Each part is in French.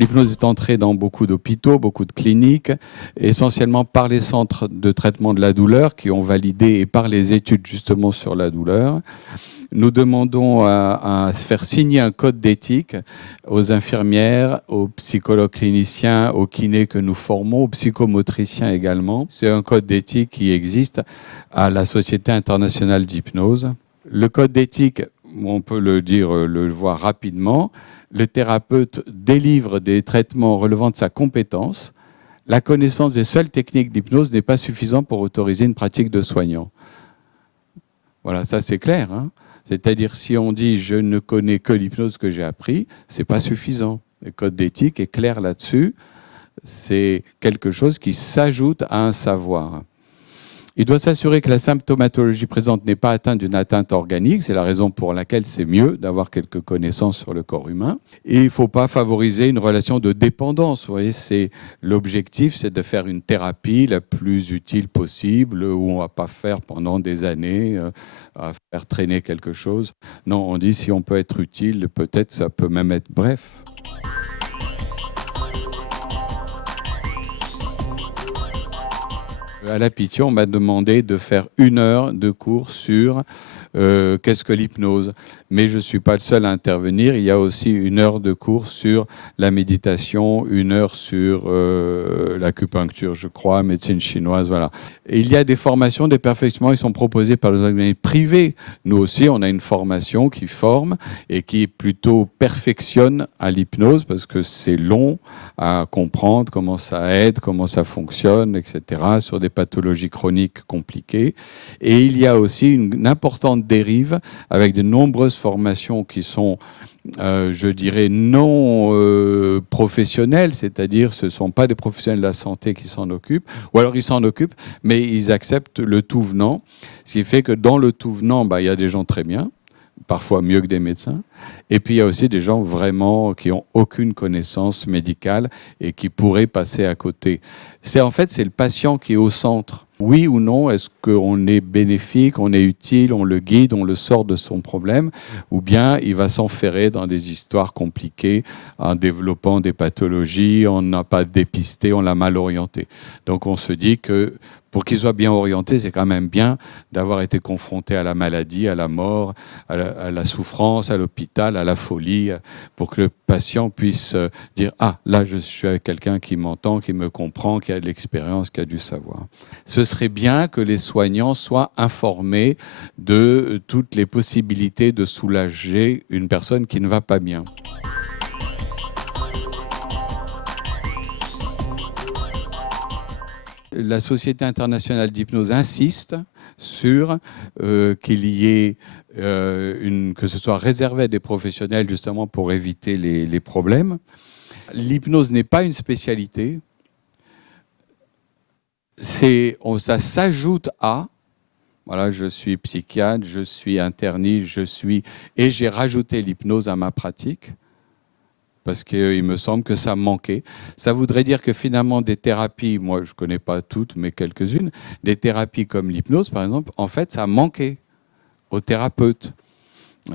l'hypnose est entrée dans beaucoup d'hôpitaux, beaucoup de cliniques, essentiellement par les centres de traitement de la douleur qui ont validé et par les études justement sur la douleur. Nous demandons à faire signer un code d'éthique aux infirmières, aux psychologues cliniciens, aux kinés que nous formons, aux psychomotriciens également. C'est un code d'éthique qui existe à la Société internationale d'hypnose. Le code d'éthique, on peut le dire, le voir rapidement. Le thérapeute délivre des traitements relevant de sa compétence. La connaissance des seules techniques d'hypnose n'est pas suffisante pour autoriser une pratique de soignant. Voilà, ça c'est clair, hein. C'est-à-dire, si on dit « je ne connais que l'hypnose que j'ai appris », ce n'est pas suffisant. Le code d'éthique est clair là-dessus. C'est quelque chose qui s'ajoute à un savoir. Il doit s'assurer que la symptomatologie présente n'est pas atteinte d'une atteinte organique. C'est la raison pour laquelle c'est mieux d'avoir quelques connaissances sur le corps humain. Et il ne faut pas favoriser une relation de dépendance. Vous voyez, l'objectif, c'est de faire une thérapie la plus utile possible, où on ne va pas faire pendant des années, à faire traîner quelque chose. Non, on dit si on peut être utile, peut-être ça peut même être bref. À la Pitié, on m'a demandé de faire 1 heure de cours sur qu'est-ce que l'hypnose. Mais je ne suis pas le seul à intervenir. Il y a aussi 1 heure de cours sur la méditation, 1 heure sur l'acupuncture, je crois, médecine chinoise, voilà. Et il y a des formations, des perfectionnements qui sont proposés par les organismes privés. Nous aussi, on a une formation qui forme et qui plutôt perfectionne à l'hypnose parce que c'est long à comprendre comment ça aide, comment ça fonctionne, etc., sur des pathologies chroniques compliquées. Et il y a aussi une importante dérive avec de nombreuses formations qui sont, je dirais, non professionnelles, c'est-à-dire ce ne sont pas des professionnels de la santé qui s'en occupent, ou alors ils s'en occupent, mais ils acceptent le tout venant, ce qui fait que dans le tout venant, il y a des gens très bien, parfois mieux que des médecins. Et puis il y a aussi des gens vraiment qui n'ont aucune connaissance médicale et qui pourraient passer à côté. En fait, c'est le patient qui est au centre. Oui ou non, est-ce qu'on est bénéfique, on est utile, on le guide, on le sort de son problème, ou bien il va s'enferrer dans des histoires compliquées en développant des pathologies, on n'a pas dépisté, on l'a mal orienté. Donc on se dit que pour qu'il soit bien orienté, c'est quand même bien d'avoir été confronté à la maladie, à la mort, à la souffrance, à l'hôpital, à la folie, pour que le patient puisse dire « Ah, là, je suis avec quelqu'un qui m'entend, qui me comprend, qui a de l'expérience, qui a du savoir. » Ce serait bien que les soignants soient informés de toutes les possibilités de soulager une personne qui ne va pas bien. La Société internationale d'hypnose insiste sur qu'il y ait que ce soit réservé à des professionnels justement pour éviter les problèmes. L'hypnose n'est pas une spécialité. Ça s'ajoute à, voilà, je suis psychiatre, je suis interniste, et j'ai rajouté l'hypnose à ma pratique parce qu'il me semble que ça manquait. Ça voudrait dire que finalement des thérapies, moi je ne connais pas toutes mais quelques-unes, des thérapies comme l'hypnose par exemple, en fait ça manquait aux thérapeutes.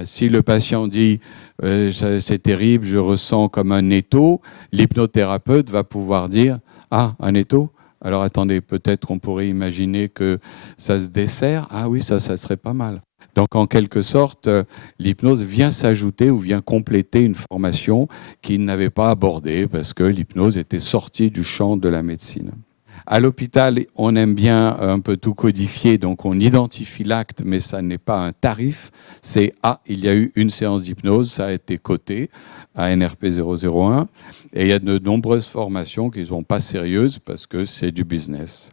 Si le patient dit c'est terrible, je ressens comme un étau, l'hypnothérapeute va pouvoir dire ah, un étau. Alors attendez, peut-être qu'on pourrait imaginer que ça se dessert. Ah oui, ça serait pas mal. Donc en quelque sorte, l'hypnose vient s'ajouter ou vient compléter une formation qu'il n'avait pas abordée parce que l'hypnose était sortie du champ de la médecine. À l'hôpital, on aime bien un peu tout codifier, donc on identifie l'acte, mais ça n'est pas un tarif. C'est « Ah, il y a eu une séance d'hypnose, ça a été coté à NRP 001 ». Et il y a de nombreuses formations qui ne sont pas sérieuses parce que c'est du business.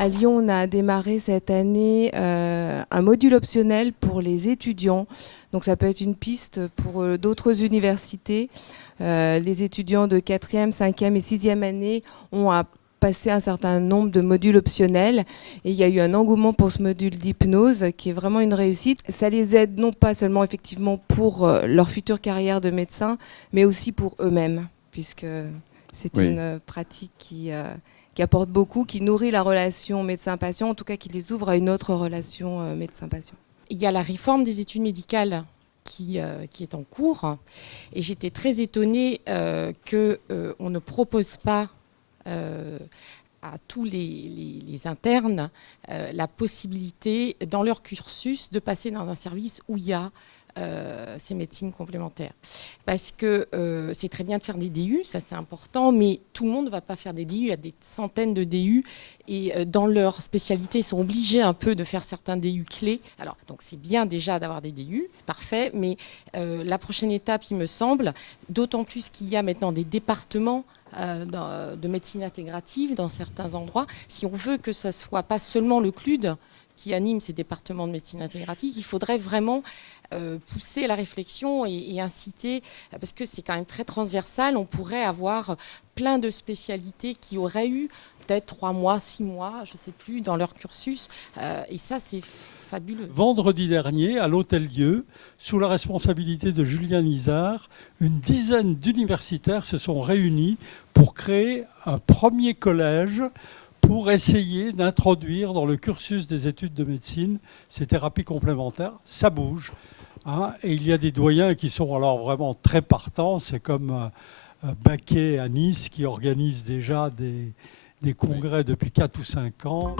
À Lyon, on a démarré cette année un module optionnel pour les étudiants Donc ça peut être une piste pour d'autres universités. Les étudiants de 4e, 5e et 6e année ont à passer un certain nombre de modules optionnels. Et il y a eu un engouement pour ce module d'hypnose qui est vraiment une réussite. Ça les aide non pas seulement effectivement pour leur future carrière de médecin, mais aussi pour eux-mêmes, puisque c'est une pratique qui apporte beaucoup, qui nourrit la relation médecin-patient, en tout cas qui les ouvre à une autre relation médecin-patient. Il y a la réforme des études médicales qui est en cours. Et j'étais très étonnée qu'on ne propose pas à tous les internes la possibilité, dans leur cursus, de passer dans un service où il y a ces médecines complémentaires. Parce que c'est très bien de faire des DU, ça c'est important, mais tout le monde ne va pas faire des DU, il y a des centaines de DU, et dans leur spécialité, ils sont obligés un peu de faire certains DU clés. Alors, donc c'est bien déjà d'avoir des DU, parfait, mais la prochaine étape, il me semble, d'autant plus qu'il y a maintenant des départements de médecine intégrative dans certains endroits, si on veut que ça ne soit pas seulement le CLUD qui anime ces départements de médecine intégrative, il faudrait vraiment pousser la réflexion et inciter, parce que c'est quand même très transversal, on pourrait avoir plein de spécialités qui auraient eu peut-être 3 mois, 6 mois, je ne sais plus, dans leur cursus, et ça c'est fabuleux. Vendredi dernier, à l'Hôtel-Dieu, sous la responsabilité de Julien Nizar, une dizaine d'universitaires se sont réunis pour créer un premier collège pour essayer d'introduire dans le cursus des études de médecine ces thérapies complémentaires. Ça bouge. Et il y a des doyens qui sont alors vraiment très partants. C'est comme Baquet à Nice qui organise déjà des congrès depuis 4 ou 5 ans.